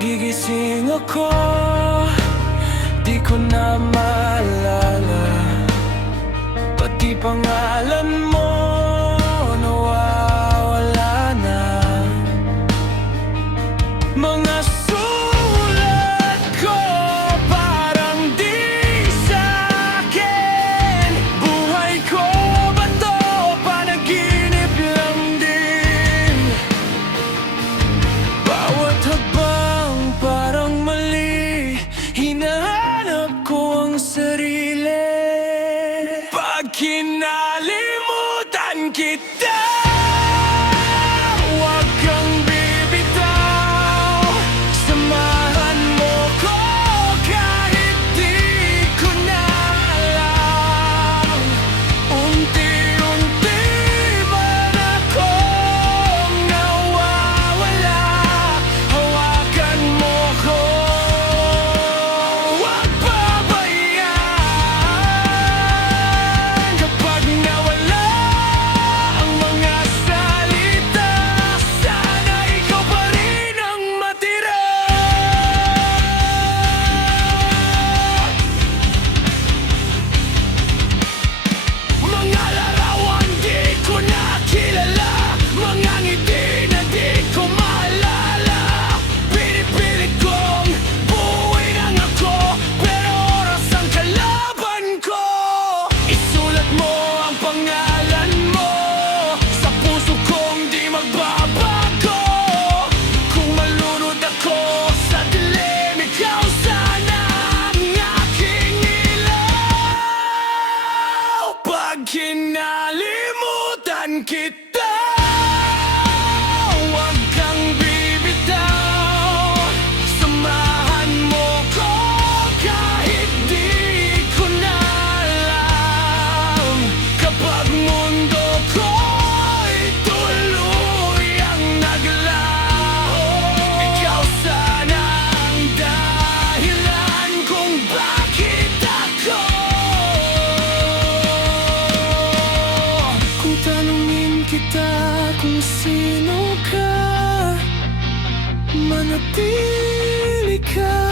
Gigising ako, di ko na maalala, pati pangalan mo nawawala na. Mga sulat ko parang di sa'kin. Buhay ko ba to? Panaginip lang din. Bawat habang parang mali, hinahanap ko ang sarili. Pag kinalimutan kita, huwag kang bibitaw. Samahan mo ko kahit di ko na alam. Unti-unti man akong nawawala. Hawakan mo ko, huwag pabayaan. Kapag nawala ang mga salita, sana ikaw pa rin ang matira. Mga larawan di ko na kilala, mga ngiti na di ko maalala. Pinipilit kong buuin ang ako, pero oras ang kalaban ko. Isulat mo ang pangalan mo sa puso kong di magbabago. Kung malunod ako sa dilim, ikaw sana ang aking ilaw. Pag kinalimutan kita, huwag kang bibitaw. Samahan mo ko kahit di ko na alam. Kapag mundo ko'y tuluyang naglaho, ikaw sana ang dahilan kung bakit ako. Kung tanungin kita kung sino ka, manatili ka.